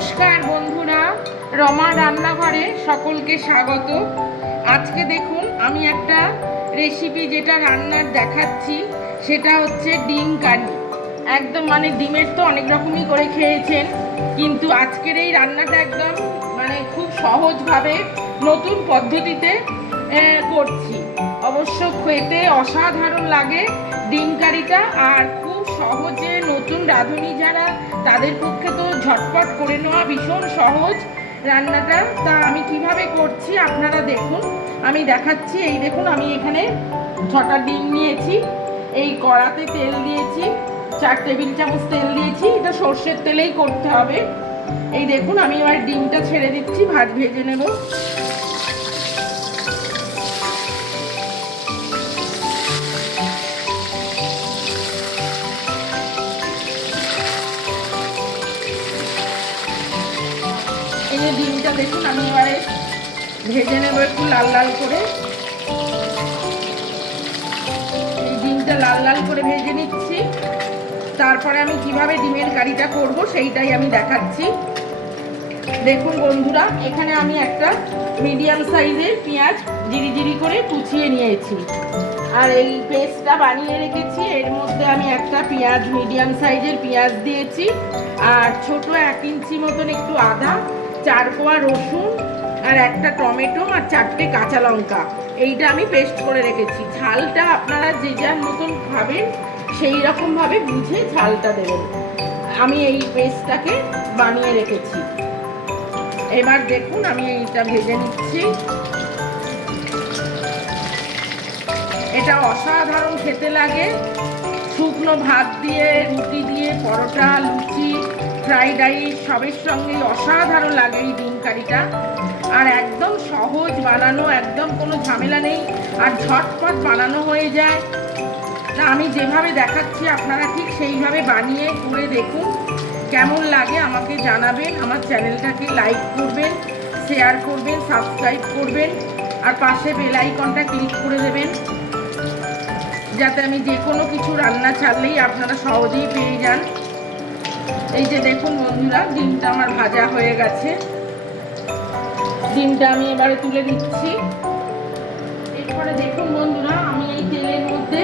নমস্কার বন্ধুরা, রমা রান্নাঘরে সকলকে স্বাগত। আজকে দেখুন আমি একটা রেসিপি যেটা রান্নার দেখাচ্ছি, সেটা হচ্ছে ডিম কারি। একদম ডিমের তো অনেক রকমই করে খেয়েছেন, কিন্তু আজকের এই রান্নাটা একদম খুব সহজভাবে নতুন পদ্ধতিতে করছি। অবশ্য খেতে অসাধারণ লাগে ডিম কারিটা, আর খুব সহজে নতুন রাঁধুনি যারা তাদের পক্ষে তো ঝটপট করে নেওয়া ভীষণ সহজ রান্নাটা। তা আমি কিভাবে করছি আপনারা দেখুন, আমি দেখাচ্ছি। এই দেখুন, আমি এখানে 6টা ডিম নিয়েছি, এই কড়াতে তেল দিয়েছি, 4 টেবিল চামচ তেল দিয়েছি। এটা সর্ষের তেলেই করতে হবে। এই দেখুন, আমি এবার ডিমটা ছেড়ে দিচ্ছি, ভেজে নেব। এই যে ডিমটা দেখুন, আমি এবারে ভেজে নেব একটু লাল লাল করে। এই ডিমটা লাল লাল করে ভেজে নিচ্ছি। তারপরে আমি কিভাবে ডিমের কারিটা করব সেইটাই আমি দেখাচ্ছি। দেখুন বন্ধুরা, এখানে আমি একটা মিডিয়াম সাইজের পেঁয়াজ জিরি করে কুচিয়ে নিয়েছি, আর এই পেস্টটা বানিয়ে রেখেছি। এর মধ্যে আমি একটা পেঁয়াজ, মিডিয়াম সাইজের পেঁয়াজ দিয়েছি, আর ছোট 1 ইঞ্চি মতন একটু আদা, 4 কোয়া রসুন, আর একটা টমেটো, আর 4টে কাঁচা লঙ্কা। এইটা আমি পেস্ট করে রেখেছি। ঝালটা আপনারা যে যার মতন খাবেন সেই রকমভাবে বুঝে ঝালটা দেবেন। আমি এই পেস্টটাকে বানিয়ে রেখেছি। এবার দেখুন, আমি এইটা ভেজে নিচ্ছি। এটা অসাধারণ খেতে লাগে। শুকনো ভাত দিয়ে, রুটি দিয়ে, পরোটা, লুচি, ফ্রাইড রাইস সবের সঙ্গেই অসাধারণ লাগে এই ডিম কারিটা। আর একদম সহজ বানানো, একদম কোনো ঝামেলা নেই, আর ঝটপট বানানো হয়ে যায়। না, আমি যেভাবে দেখাচ্ছি আপনারা ঠিক সেইভাবে বানিয়ে করে দেখুন। কেমন লাগে আমাকে জানাবেন। আমার চ্যানেলটাকে লাইক করবেন, শেয়ার করবেন, সাবস্ক্রাইব করবেন, আর পাশে বেল আইকনটা ক্লিক করে দেবেন, যাতে আমি যে কোনো কিছু রান্না ছাড়লেই আপনারা সহজেই পেয়ে যান। এই যে দেখুন বন্ধুরা, ডিমটা আমার ভাজা হয়ে গেছে। ডিমটা আমি এবারে তুলে দিচ্ছি। এরপরে দেখুন বন্ধুরা, আমি এই তেলের মধ্যে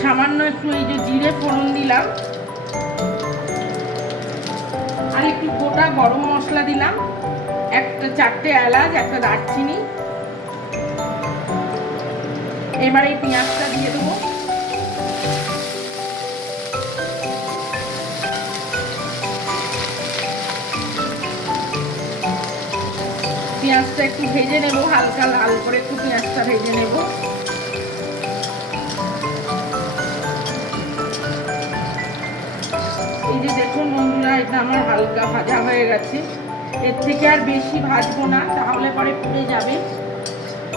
সামান্য একটু এই যে জিরে ফোড়ন দিলাম, আর একটু গোটা গরম মশলা দিলাম, 4টে এলাচ, একটা দারচিনি। এবার এই পেঁয়াজটা দিয়ে দেবো। পেঁয়াজটা একটু ভেজে নেব, হালকা লাল করে একটু পেঁয়াজটা ভেজে নেব। এই যে দেখুন বন্ধুরা, এটা আমার হালকা ভাজা হয়ে গেছে। এর থেকে আর বেশি ভাজবো না, তাহলে পরে পুড়ে যাবে,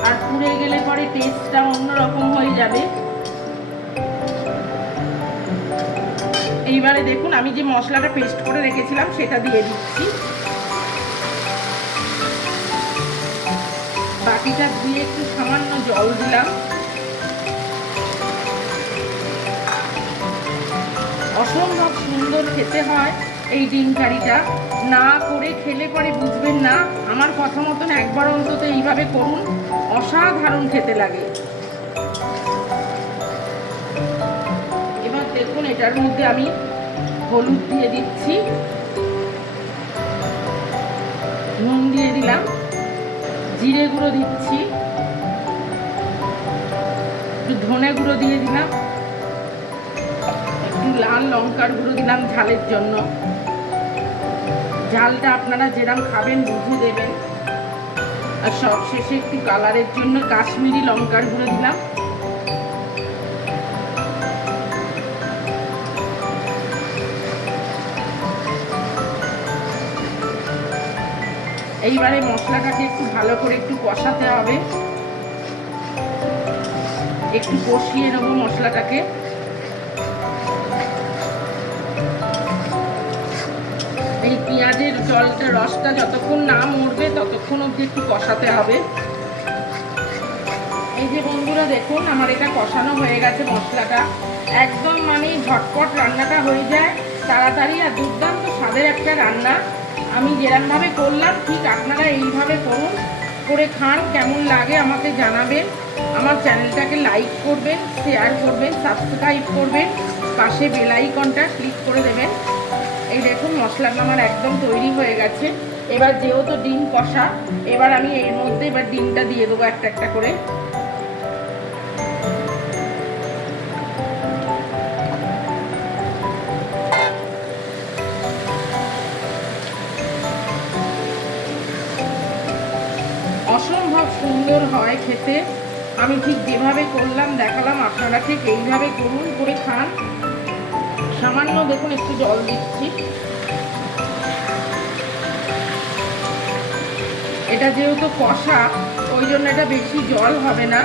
আর পুড়ে গেলে পরে টেস্টটা অন্যরকম হয়ে যাবে। এইবারে দেখুন, আমি যে মশলাটা পেস্ট করে রেখেছিলাম সেটা দিয়ে দিচ্ছি। বাকিটা দিয়ে একটু সামান্য জল দিলাম। অসম্ভব সুন্দর খেতে হয় এই ডিম কারিটা। না করে খেলে পরে বুঝবেন না। আমার কথা মতন একবার অন্তত এইভাবে করুন, অসাধারণ খেতে লাগে। এবার দেখুন, এটার মধ্যে আমি হলুদ দিয়ে দিচ্ছি, নুন দিয়ে দিলাম, জিরে গুঁড়ো দিচ্ছি, একটু ধনে গুঁড়ো দিয়ে দিলাম, একটু লাল লঙ্কার গুঁড়ো দিলাম ঝালের জন্য। ঝালটা আপনারা যেরকম খাবেন বুঝে দেবেন। আর সব শেষে একটু কালারের জন্য কাশ্মীরি লঙ্কার গুঁড়ো দিলাম। এইবারে মশলাটাকে একটু ভালো করে একটু কষাতে হবে, একটু কষিয়ে নেবো মশলাটাকে। এই পেঁয়াজের রসটা যতক্ষণ না মরবে ততক্ষণ অবধি একটু কষাতে হবে। এই যে বন্ধুরা দেখুন, আমার এটা কষানো হয়ে গেছে মশলাটা। একদম ঝটপট রান্নাটা হয়ে যায়, তাড়াতাড়ি, আর দুর্দান্ত স্বাদের একটা রান্না। আমি যেরকমভাবে করলাম ঠিক আপনারা এইভাবে করুন, করে খান, কেমন লাগে আমাকে জানাবেন। আমার চ্যানেলটাকে লাইক করবেন, শেয়ার করবেন, সাবস্ক্রাইব করবেন, পাশে বেল আইকনটা ক্লিক করে দেবেন। এই দেখুন মশলাটা আমার একদম তৈরি হয়ে গেছে। এবার যেহেতু ডিম কষা, এবার আমি এর মধ্যে এবার ডিমটা দিয়ে দেবো একটা একটা করে। অসম্ভব সুন্দর হয় খেতে। আমি ঠিক যেভাবে করলাম দেখালাম, আপনারা ঠিক এইভাবে করুন, করে খান। সামান্য দেখুন একটু জল দিচ্ছি, এটা যেহেতু কষা ওই জন্য এটা বেশি জল হবে না।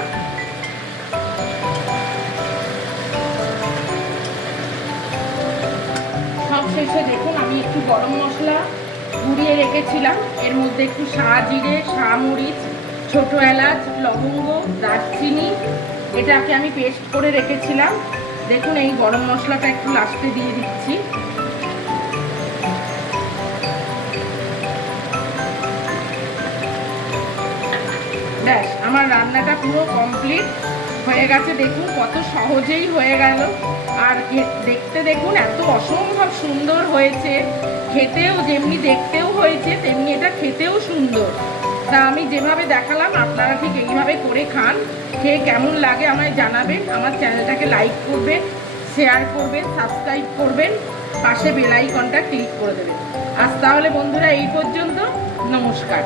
সব শেষে দেখুন আমি একটু গরম মশলা গুঁড়িয়ে রেখেছিলাম, এর মধ্যে একটু জিরে, মরিচ, ছোট এলাচ, লবঙ্গ, দারচিনি, এটাকে আমি পেস্ট করে রেখেছিলাম। দেখুন এই গরম মশলাটা একটু লাস্টে দিয়ে দিচ্ছি। ব্যাস আমার রান্নাটা পুরো কমপ্লিট হয়ে গেছে। দেখুন কত সহজেই হয়ে গেল, আর দেখতে দেখুন এত অসম্ভব সুন্দর হয়েছে। খেতেও যেমনি দেখতেও হয়েছে তেমনি এটা খেতেও সুন্দর। তা আমি যেভাবে দেখালাম আপনারা ঠিক এইভাবে করে খান, খেয়ে কেমন লাগে আমায় জানাবেন। আমার চ্যানেলটাকে লাইক করবেন, শেয়ার করবেন, সাবস্ক্রাইব করবেন, পাশে বেল আইকনটা ক্লিক করে দেবেন। আজ তাহলে বন্ধুরা এই পর্যন্ত, নমস্কার।